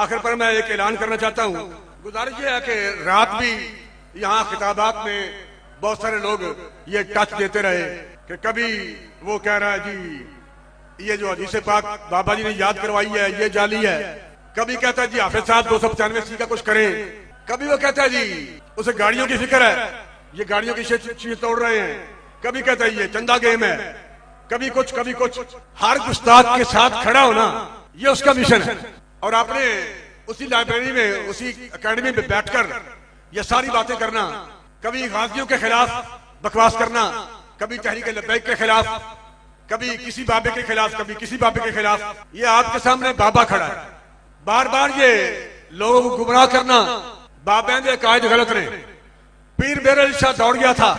आखिर पर मैं एक ऐलान करना चाहता हूँ। गुजारिश ये है कि रात भी यहाँ खिताबात में बहुत सारे लोग ये टच देते रहे कि कभी वो कह रहा है जी ये जो हदीस पाक बाबा जी ने याद करवाई है ये जाली है, कभी कहता है जी हाफिज साहब 295 का कुछ करें, कभी वो कहता है जी उसे गाड़ियों की फिक्र है, ये गाड़ियों की चीज तोड़ रहे हैं, कभी कहता है ये चंदा गेम है, कभी कुछ। हर गुस्ताख के साथ खड़ा होना ये उसका मिशन है। और आपने उसी लाइब्रेरी में उसी एकेडमी में बैठकर ये सारी बातें करना, कभी गाजियों के खिलाफ बकवास करना, कभी तहरीक लब्बैक के खिलाफ, कभी किसी बाबे के खिलाफ, कभी किसी बाबे के खिलाफ। ये आपके सामने बाबा खड़ा है, बार बार ये लोगों को गुमराह करना। बाबे के अकायद गलत ने, पीर बेरल शाह दौड़ गया था,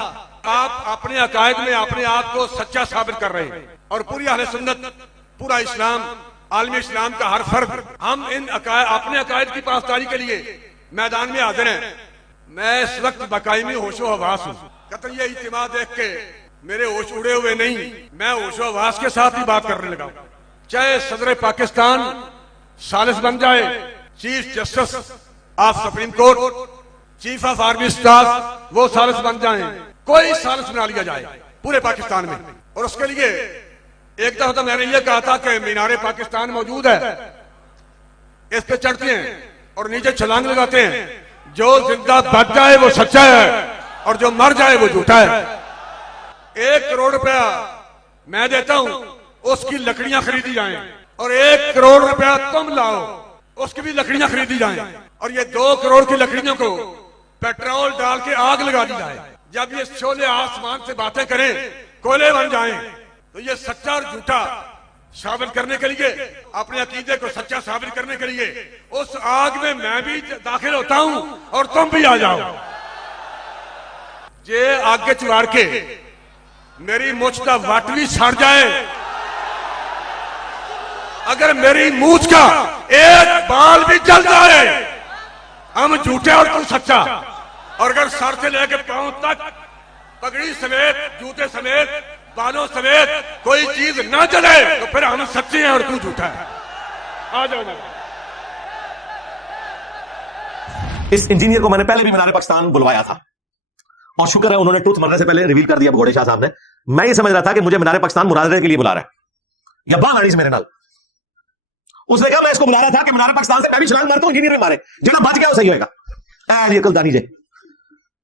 आप अपने अकायद में अपने आप को सच्चा साबित कर रहे हैं। और पूरी अहले सुन्नत, पूरा इस्लाम, आलमी इस्लाम का हर फर्द, हम इन अपने अकायद की पासदारी के लिए मैदान में हाजिर हैं। मैं इस वक्त बाकायमी होशो हवास हूँ। कतई ये इज्तिमा देख के मेरे होश उड़े हुए नहीं, मैं होशो हवास के साथ ही बात करने लगा। चाहे सदर पाकिस्तान सालिस बन जाए, chief justice of supreme court, chief of army staff वो सालिस बन जाए, कोई सालिस बना लिया जाए पूरे पाकिस्तान में। और उसके लिए एक दफा तो मैंने ये कहा था कि मीनारे पाकिस्तान मौजूद है, इस पे चढ़ते हैं और नीचे छलांग लगाते हैं। जो जिंदा बच जाए वो सच्चा है और जो मर जाए वो झूठा है। 1 करोड़ रुपया मैं देता हूं, उसकी लकड़ियां खरीदी जाएं, और 1 करोड़ रुपया तुम लाओ, उसकी भी लकड़ियां खरीदी जाएं, और ये 2 करोड़ की लकड़ियों को पेट्रोल डाल के आग लगा दी जाए। जब ये शोले आसमान से बातें करें, कोयले बन जाएं, तो ये सच्चा और झूठा साबित करने के लिए, अपने अकीदे को सच्चा साबित करने के लिए उस आग में मैं भी दाखिल होता हूं और तुम भी आ जाओ। जे आगे चुवाड़ के मेरी मुझ का वट भी सड़ जाए, अगर मेरी मूछ का एक बाल भी जल जाए, हम झूठे और तू सच्चा। और अगर सर से लेकर पांव तक पगड़ी समेत, जूते समेत, बालों समेत कोई चीज ना जले, तो फिर हम सच्चे हैं और तू झूठा है। आ जाओ ना। इस इंजीनियर को मैंने पहले भी मीनारे पाकिस्तान बुलवाया था, और शुक्र है उन्होंने ट्रूथ मरने से पहले रिवील कर दिया भगोड़े शाह साहब ने। मैं ये समझ रहा था कि मुझे मीनारे पाकिस्तान मुनाजरे के लिए बुला रहा है, या बांग्लादेश मेरे नाल। उसने कहा मैं इसको बुला रहा था कि मीनारे पाकिस्तान से मैं भी छलांग मारता हूं, इंजीनियर मारे, जो बच गया वो सही होगा। ये कल दानी जे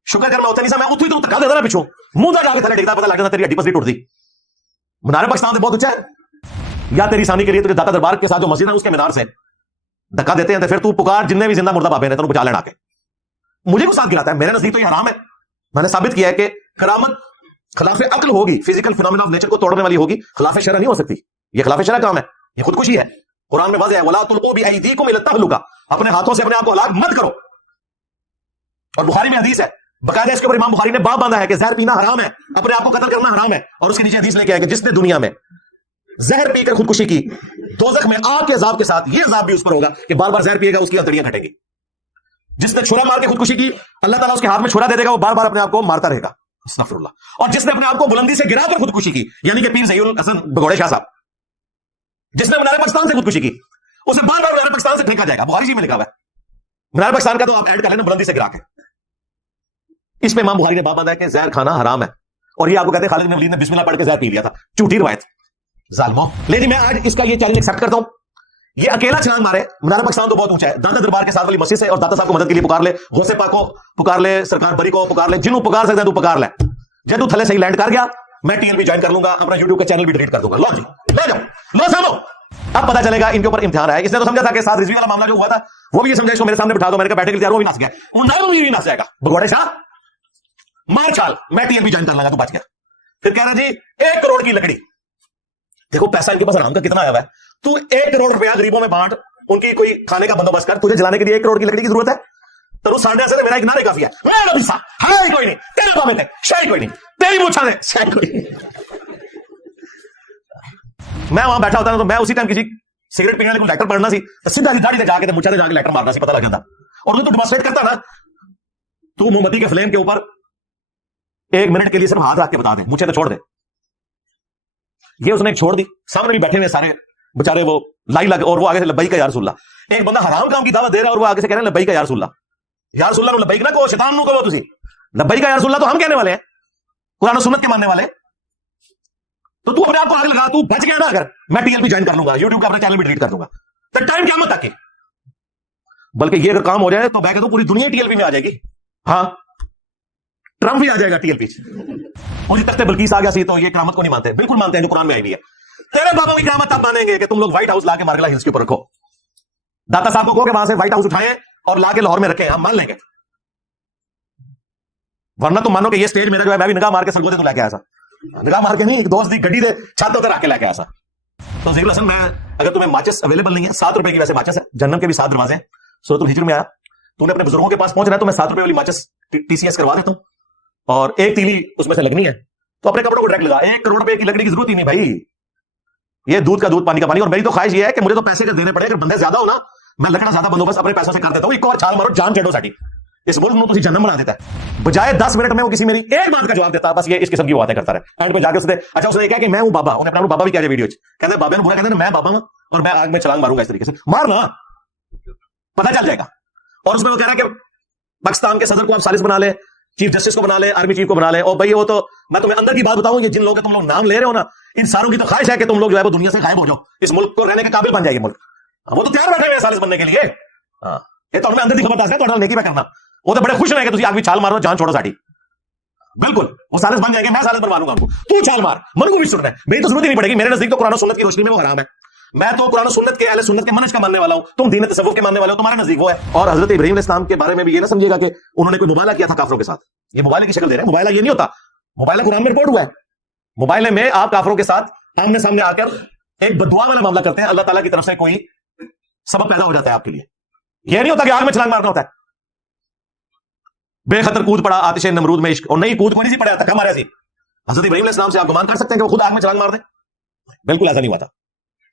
शुक्र कर मैं होता नहीं सा, मैं उतनी तो धक्का देता ना पिछू, मुंह जाके थले टिकता, पता लग जाता तेरी हड्डी पसली टूट दी। मीनारे पाकिस्तान से बहुत ऊंचा है, या तेरी सानी के लिए तुझे दाता दरबार के साथ जो मस्जिद है उसके मीनार से धक्का देते हैं, तो फिर तू पुकार जितने भी जिंदा मुर्दा बाबे ने तेन बचा लेना के। मुझे को साथ गिराता है, मेरे नजदीक तो ये हराम है। मैंने साबित किया है कि करामत खिलाफ अक्ल होगी, फिजिकल फिनोमेना ऑफ नेचर को तोड़ने वाली होगी, खिलाफ शरअ नहीं हो सकती। ये खिलाफ शरअ काम है, ये खुदकुशी है। कुरान में वाज़ेह है, वला तुल्कू बिअयदीकुम इला तहलुका, अपने हाथों से अपने आप को हलाक मत करो। और बुखारी में हदीस है, बकायदा इसके ऊपर इमाम बुखारी ने बाब बांधा है कि जहर पीना हराम है, अपने आप को कत्ल करना हराम है। और उसके नीचे हदीस लेके आए कि जिसने दुनिया में जहर पीकर खुदकुशी की, दोजख में आग के अजाब के साथ ये अजाब भी उस पर होगा कि बार बार जहर पिएगा, उसकी हथेलियां घटेंगी। जिसने छुरा मार के खुदकुशी की, अल्लाह ताला उसके हाथ में छुरा दे देगा, वो बार बार अपने आप को मारता रहेगा। अस्तगफिरुल्लाह। और जिसने अपने आप को बुलंदी से गिराकर खुदकुशी की, यानी कि पीर ज़हीउल हसन भगोड़े शाह साहब, जिसने मीनारे पाकिस्तान से खुदकुशी की, उसे बार बार मीनारे पाकिस्तान से फेंका जाएगा। बुखारी जी में लिखा हुआ है। मीनारे पाकिस्तान का तो आप ऐड कर लेना, बुलंदी से गिरा के। इसमें इमाम बुखारी ने बाब बांधा है कि जहर खाना हराम है, और ये आपको कहते हैं खालिद बिन वलीद ने बिस्मिल्लाह पढ़ के जहर पी लिया था। झूठी रवायत, जालिमो। लेकिन मैं आज इसका ये चैलेंज एक्सेप्ट करता हूं। ये अकेला छलांग मारे, मीनारे पाकिस्तान तो बहुत ऊंचा है, दाता दरबार के साथ वाली मस्जिद से, और दाता साहब को मदद के लिए पुकार ले, गौसे पाक को पुकार ले, सरकार बरी को पुकार ले, जिन्हों पुकार सकते हैं तू पुकार ले। जब तू थले सही लैंड कर गया, मैं टीएलबी ज्वाइन कर लूंगा, अपना यूट्यूब का चैनल भी डिलीट कर दूंगा। लो जी, ले जाओ, लो सामो। अब पता चलेगा इनके ऊपर इम्तिहान है। इसने तो समझा था कि साथ रिजवी वाला मामला जो हुआ था, वो भी ये समझा इसको मेरे सामने बिठा दो, मैंने कहा बैठे के लिए वो भी नस गया, वो भी नस जाएगा। भगोड़े शाह मार चाल, मैं टीएलबी ज्वाइन कर लूंगा, तू बच गया। फिर कह रहा जी 1 करोड़ की लकड़ी, देखो पैसा इनके पास आराम का कितना आया हुआ है। तू 1 करोड़ रुपया गरीबों में बांट, उनकी कोई खाने का बंदोबस्त कर, तुझे जलाने के लिए 1 करोड़ की लकड़ी की जरूरत है? तो साढ़े से मेरा एक नारे काफी है, कोई नहीं तेरा बाबे ने शायद कोई नहीं, तेरी मूछा ने शायद कोई नहीं। मैं वहां बैठा होता ना, तो मैं उसी टाइम किसी सिगरेट पीने वाले को लेटर पढ़ना सी, तो सीधा गाड़ी जाके मूछा से जाके लेटर मारना सी, पता लग जाता। और उन्हें तो डिमॉन्स्ट्रेट करता ना, तू मोमबत्ती के फ्लेम के ऊपर 1 मिनट के लिए सिर्फ हाथ रख के बता दे, मुझे तो छोड़ दे। ये उसने छोड़ दी, सामने भी बैठे हुए सारे बेचारे वो लाई लग, और वो आगे से लब्बैक या रसूलल्लाह। एक बंदा हराम काम की दावत दे रहा है और वो आगे से कह रहे हैं लब्बैक या रसूलल्लाह। या रसूलल्लाह लब्बैक ना कहो, शैतान नु कहो तुसी। लब्बैक या रसूलल्लाह तो हम कहने वाले हैं, कुरान और सुन्नत के मानने वाले। तो तू अपने आप को आग लगा, तू बच गया ना। अगर मैं टीएलपी ज्वाइन कर लूंगा, यूट्यूब का अपना चैनल भी डिलीट कर दूंगा, तो टाइम क़यामत तक की। बल्कि ये अगर काम हो जाए तो मैं कहता हूं पूरी दुनिया टीएलपी में आ जाएगी। हाँ, ट्रंप भी आ जाएगा टीएलपी। और ये तख्ते बल्कीस आ गया सी तो ये क़यामत को नहीं मानते। बिल्कुल मानते हैं, जो कुरान में आई हुई है। तेरे बाबा की क़यामत तब मानेंगे कि तुम लोग व्हाइट हाउस लाके मार्गला हिल्स के ऊपर रखो। दाता साहब को कहो कि वहां से व्हाइट हाउस उठाएं और लाके लाहौर में रखें, हम मान लेंगे। वरना तुम मानो कि ये स्टेज मेरा जो है, मैं भी निगाह मार के सरगोदे तो लेके आया था। निगाह मार के नहीं, एक दोस्त दी गड्डी दे छत उतर आके लेके आया था। तो ज़हीरुल हसन, मैं अगर तुम्हें माचिस अवेलेबल नहीं है, 7 रुपए की वैसे माचिस है, जन्नत के भी 7 दरवाजे हैं। सूरतुल हिज्र में आया, तूने अपने बुजुर्गों के पास पहुंचना है तो मैं 7 रुपए वाली माचिस टीसीएस करवा देता हूं और एक तीली उसमें से लगनी है तो अपने कपड़ों को डायरेक्ट लगा। 1 करोड़ रुपए की लगने की जरूरत ही नहीं भाई। ये दूध का दूध, पानी का पानी। और मेरी तो ख्वाहिश ये है कि मुझे तो पैसे के देने पड़े, अगर बंदे ज्यादा हो ना, मैं लकड़ा ज्यादा बंदोबस्त अपने पैसों से कर देता हूं। एक और छाल मारो, जान चढ़ो साटी। इस मुल्क में तुझे जन्म बना देता है, बजाय 10 मिनट में वो किसी मेरी एक बात का जवाब देता है। बस ये इस किस्म की बातें करता रहे। एंड पे जाके उसने अच्छा उसने कहा कि मैं हूं बाबा। उन्हें अपना बाबा भी कहा वीडियो, कहते बाबा ने बुरा, कहते मैं बाबा हूं और मैं आग में छलांग मारूंगा। इस तरीके से मारना, पता चल जाएगा। और उसमें वो कह रहा है कि पाकिस्तान के सदर को आप सालिस बना ले, चीफ जस्टिस को बना ले, आर्मी चीफ को बना ले। और भाई वो तो मैं तुम्हें अंदर की बात बताऊं, ये जिन लोगों का तुम लोग नाम ले रहे हो ना, इन सारों की तो ख्वाहिश है कि तुम लोग जो है वो दुनिया से गायब हो जाओ, इस मुल्क को रहने के काबिल बन जाएगी मुल्क। वो तो तैयार बैठे हुए सालिस बनने के लिए। ये तो हमें अंदर की खबरदार है, तो नेकी पे करना। वो तो बड़े खुश रहे कि तुझे आग में छाल मारो, जान छोड़ो साटी। बिल्कुल, वो सालिस बन जाएंगे, मैं सालिस बनवा लूंगा उनको। तू छाल मार, मनु को भी सुनना है, मेरी तो जरूरत ही नहीं पड़ेगी। मेरे नजदीक तो कुरान और सुन्नत की रोशनी में वो हराम है। मैं तो कुरान और सुन्नत के, अहले सुन्नत के मनहज का मानने वाला हूं। तुम दीन तसव्वुफ के मानने वाले हो, तुम्हारे नजदीक वो है। और हजरत इब्राहीम अलैहिस्सलाम के बारे में भी ये ना समझिएगा कि उन्होंने कोई मुबाला किया था काफिरों के साथ। ये मुबाले की शक्ल दे रहे हैं, मुबाला ये नहीं होता। मुबाला कुरान में रिपोर्ट हुआ है। मुबाले में आप काफिरों के साथ आमने सामने आकर एक बदुआ वाला मामला करते हैं, अल्लाह ताला की तरफ से कोई सबब पैदा हो जाता है आपके लिए। यह नहीं होता कि आग में छलांग मारना होता है। बेखतर कूद पड़ा आतिश नमरूद में इश्क, और नहीं कूद को नहीं सी पड़ा, धक्का मारा सी। हजरत इब्राहीम अलैहिस्सलाम से आप गुमान कर सकते हैं कि वो खुद आग में छलांग मार दे? बिल्कुल ऐसा नहीं हुआ था।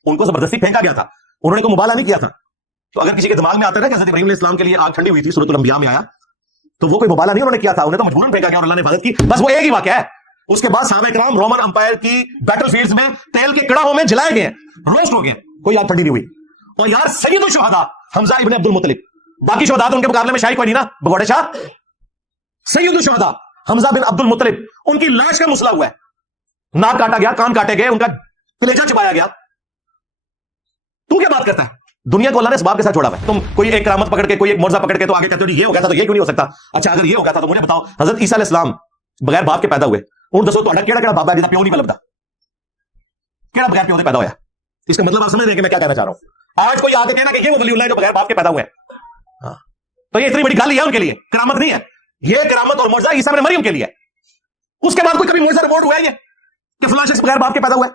उनको जबरदस्ती फेंका गया था, उन्होंने कोई मुबाला नहीं किया था। तो अगर किसी के दिमाग में आता है ना कि हजरत इब्राहीम अलैहिस्सलाम के लिए आग ठंडी हुई थी, सूरतुल अंबिया में आया, तो वो कोई मुबाला नहीं उन्होंने किया था, उन्हें तो मजबूरन फेंका गया और अल्लाह ने हिफाजत की। बस वो एक ही वाकया है। उसके बाद सहाबा इकराम रोमन अंपायर की बैटलफील्ड्स में तेल के कड़ाहों में जलाए गए, रोस्ट हो गए, कोई आग ठंडी नहीं हुई। और यार सैयदुल शुहदा हमजा इब्न अब्दुल मुत्तलिब, बाकी शुहदा तो उनके मुकाबले में शाही कोई नहीं ना, भगोड़े शाह। सैयदुल शुहदा हमजा बिन अब्दुल मुत्तलिब, उनकी लाश का मुसला हुआ है, नाक काटा गया, कान काटे गए, उनका कलेजा छिपाया गया। तू क्या बात करता है? दुनिया को अल्लाह ने इसबाब के साथ छोड़ा है। तुम कोई एक करामत पकड़ के, कोई एक मौजज़ा पकड़ के तो आगे कहते हो ये हो गया था तो ये क्यों नहीं हो सकता? अच्छा अगर ये हो गया था तो मुझे बताओ, हजरत ईसा अलैहिस्सलाम बगैर बाप के पैदा हुए, उन दसो तो केड़ा बाबा है जिसका प्यो नहीं पलबदा, केड़ा बगैर प्यो से पैदा हुआ? इसका मतलब आप समझ रहे हैं कि मैं क्या कहना चाह रहा हूं? आज कोई आगे कहना कि ये वो वलीउल्लाह है जो बगैर बाप के पैदा हुए, तो ये इतनी बड़ी गाली है उनके लिए, करामत नहीं है। ये करामत और मौजज़ा ईसा इब्न मरियम के लिए। उसके बाद कोई कभी मौजज़ा रिपोर्ट हुआ है ये कि फलां शख्स बगैर बाप के पैदा हुआ है?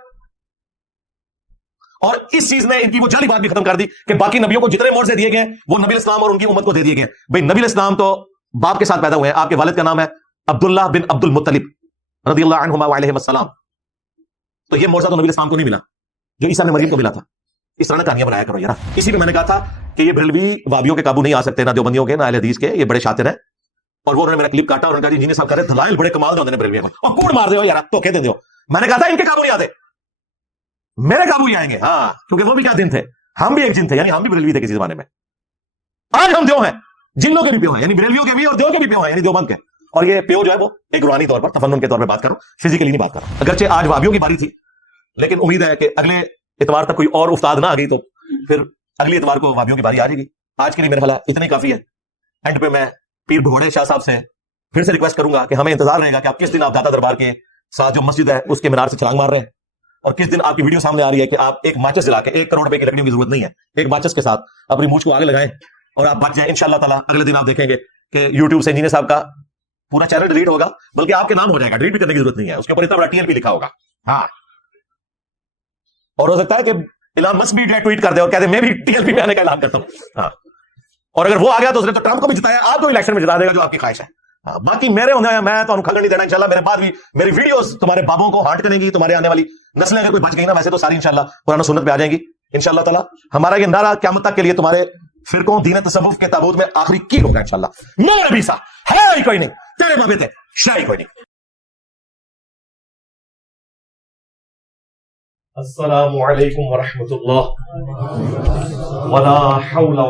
और इस चीज ने इनकी वो जाली बात भी खत्म कर दी कि बाकी नबियों को जितने मोर्चे दिए गए वो नबी इस्लाम और उनकी उम्मत को दे दिए गए। भाई नबी इस्लाम तो बाप के साथ पैदा हुए हैं, आपके वालिद का नाम है अब्दुल्लाह बिन अब्दुल मुत्तलिब रज़ियल्लाहु अन्हुमा व अलैहिस्सलाम। तो ये मोर्चा तो नबी इस्लाम को नहीं मिला जो ईसा ने मरियम को मिला था। इस तरह कहानियां बनाया करो यार। इसी पे मैंने कहा था कि ये बरेलवी वाबियों के काबू नहीं आ सकते, ना देवबंदियों के, ना अहले हदीस के। ये बड़े शातिर हैं। और वो उन्होंने मेरा क्लिप काटा और उन्होंने कहा जी साहब करे दलाइल बड़े कमाल दे बरेलवी को, और कूड़ मार दो यार, धोखे दे दो। मैंने कहा था इनके काबू नहीं आते, मेरे काबू ही आएंगे। हाँ, क्योंकि वो भी क्या दिन थे, हम भी एक जिन थे, यानी हम भी बरेलवी थे किसी जमाने में। आज हम देव हैं, जिन्नों के भी प्यो हैं, यानी बरेलवियों के भी और देव के भी प्यो हैं, यानी देवबंद के। और ये प्यो जो है वो एक रूहानी तौर पर, तफन्नुन के तौर पर बात करो, फिजिकली नहीं बात करो। अगरचे आज वाबियों की बारी थी, लेकिन उम्मीद है कि अगले इतवार तक कोई और उस्ताद ना आ गई तो फिर अगले इतवार को वाबियों की बारी आ जाएगी। आज के लिए मेरे ख्याल इतना ही काफी है। एंड पे मैं पीर भगोड़े शाह साहब से फिर से रिक्वेस्ट करूंगा कि हमें इंतजार रहेगा कि आप किस दिन आप दाता दरबार के साथ जो मस्जिद है उसके मीनार से छलांग मार रहे हैं, और किस दिन आपकी वीडियो सामने आ रही है कि आप एक माचिस जला के, 1 करोड़ रुपए की लकड़ियों की जरूरत नहीं है, एक माचिस के साथ अपनी मूंछ को आगे लगाएं और आप बच जाएं। इंशाअल्लाह ताला अगले दिन आप देखेंगे कि यूट्यूब से इंजीनियर साहब का पूरा चैनल डिलीट होगा, बल्कि आपके नाम हो जाएगा, डिलीट भी करने की जरूरत नहीं है, उसके ऊपर इतना बड़ा टीएलपी लिखा होगा। हाँ, और हो सकता है कि इलान मस्क भी ट्वीट कर दे और कह दे मैं भी टीएलपी में आने का ऐलान करता हूं। हाँ, और अगर वो आ गया तो उसने तो ट्रंप को भी जिताया, आपको इलेक्शन में जिता देगा जो आपकी ख्वाहिश है। हाँ, बाकी मेरे होने मैं तो खगड़ नहीं देना इंशाल्लाह। मेरे बाद भी मेरी वीडियोस तुम्हारे बाबों को हांट करेंगी, तुम्हारे आने वाली नस्लें अगर कोई बच गई ना, वैसे तो सारी इंशाल्लाह कुरान और सुन्नत पे आ जाएंगी इंशाल्लाह ताला। हमारा ये नारा क़यामत तक के लिए तुम्हारे फिरकों दीन तसव्वुफ के ताबूत में आखिरी कील होगा इंशाल्लाह। मेरा भी सा है ही कोई नहीं, तेरे बाबे थे शाही कोई नहीं। अस्सलामु अलैकुम व रहमतुल्लाह वला हौला